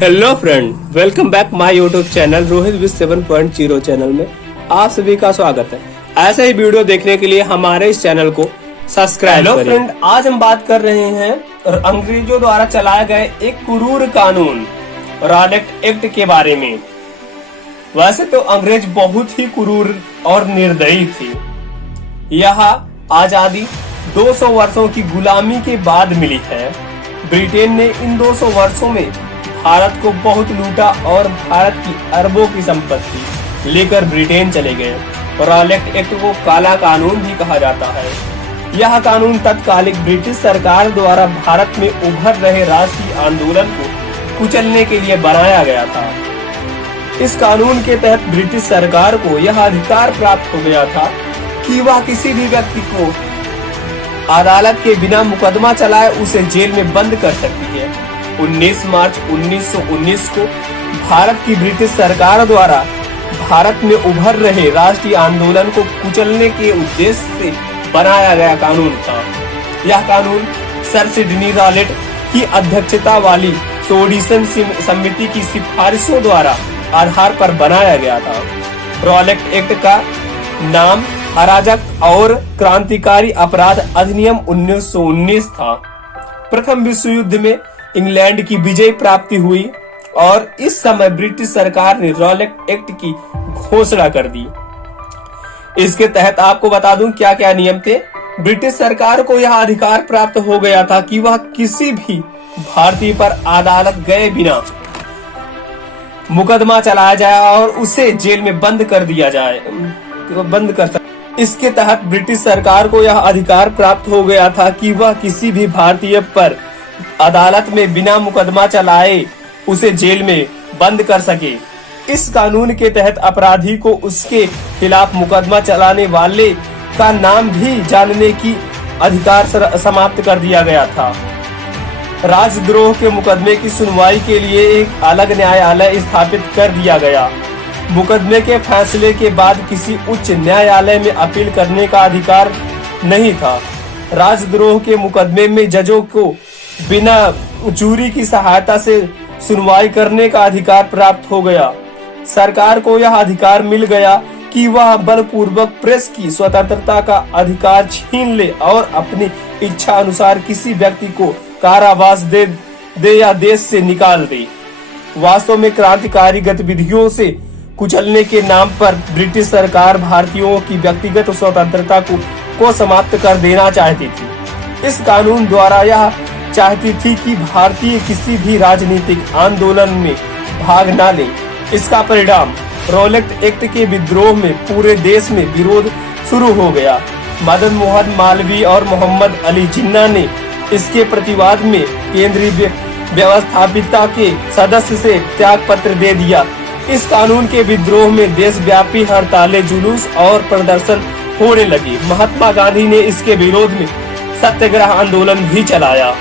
Hello friend, welcome back my YouTube channel Rohit with 7.0 channel में आप सभी का स्वागत है। ऐसे ही वीडियो देखने के लिए हमारे इस चैनल को सब्सक्राइब करें। हेलो फ्रेंड, आज हम बात कर रहे हैं अंग्रेजों द्वारा चलाए गए एक क्रूर कानून रॉलेट एक्ट के बारे में। वैसे तो अंग्रेज बहुत ही क्रूर और निर्दयी थे। यह आजादी 200 वर्षों की गुलामी के बाद मिली है। ब्रिटेन ने इन 200 वर्षों में भारत को बहुत लूटा और भारत की अरबों की संपत्ति लेकर ब्रिटेन चले गए। रॉलेट एक्ट को काला कानून भी कहा जाता है। यह कानून तत्कालिक ब्रिटिश सरकार द्वारा भारत में उभर रहे राष्ट्रीय आंदोलन को कुचलने के लिए बनाया गया था। इस कानून के तहत ब्रिटिश सरकार को यह अधिकार प्राप्त हो गया था कि वह किसी भी व्यक्ति को अदालत के बिना मुकदमा चलाए उसे जेल में बंद कर सकती है। 19 मार्च 1919 को भारत की ब्रिटिश सरकार द्वारा भारत में उभर रहे राष्ट्रीय आंदोलन को कुचलने के उद्देश्य से बनाया गया कानून था। यह कानून सर सिडनी रॉलेट की अध्यक्षता वाली सोडिसन समिति की सिफारिशों द्वारा आधार पर बनाया गया था। रॉलेट एक्ट का नाम अराजक और क्रांतिकारी अपराध अधिनियम 1919 था। प्रथम विश्व युद्ध में इंग्लैंड की विजय प्राप्ति हुई और इस समय ब्रिटिश सरकार ने रॉलेट एक्ट की घोषणा कर दी। इसके तहत आपको बता दूं क्या क्या नियम थे। ब्रिटिश सरकार को यह अधिकार प्राप्त हो गया था कि वह किसी भी भारतीय पर अदालत गए बिना मुकदमा चलाया जाए और उसे जेल में बंद कर दिया जाए, बंद कर सकते। इसके तहत ब्रिटिश सरकार को यह अधिकार प्राप्त हो गया था कि वह किसी भी भारतीय पर अदालत में बिना मुकदमा चलाए उसे जेल में बंद कर सके। इस कानून के तहत अपराधी को उसके खिलाफ मुकदमा चलाने वाले का नाम भी जानने की अधिकार समाप्त कर दिया गया था। राजद्रोह के मुकदमे की सुनवाई के लिए एक अलग न्यायालय स्थापित कर दिया गया। मुकदमे के फैसले के बाद किसी उच्च न्यायालय में अपील करने का अधिकार नहीं था। राजद्रोह के मुकदमे में जजों को बिना जूरी की सहायता से सुनवाई करने का अधिकार प्राप्त हो गया। सरकार को यह अधिकार मिल गया कि वह बलपूर्वक प्रेस की स्वतंत्रता का अधिकार छीन ले और अपनी इच्छा अनुसार किसी व्यक्ति को कारावास दे या देश से निकाल दे। वास्तव में क्रांतिकारी गतिविधियों से कुचलने के नाम पर ब्रिटिश सरकार भारतीयों की व्यक्तिगत स्वतंत्रता को समाप्त कर देना चाहती थी। इस कानून द्वारा यह चाहती थी कि भारतीय किसी भी राजनीतिक आंदोलन में भाग न ले। इसका परिणाम रॉलेट एक्ट के विद्रोह में पूरे देश में विरोध शुरू हो गया। मदन मोहन मालवीय और मोहम्मद अली जिन्ना ने इसके प्रतिवाद में केंद्रीय व्यवस्थापिका के सदस्य से त्याग पत्र दे दिया। इस कानून के विद्रोह में देशव्यापी हड़तालें, जुलूस और प्रदर्शन होने लगी। महात्मा गांधी ने इसके विरोध में सत्याग्रह आंदोलन भी चलाया।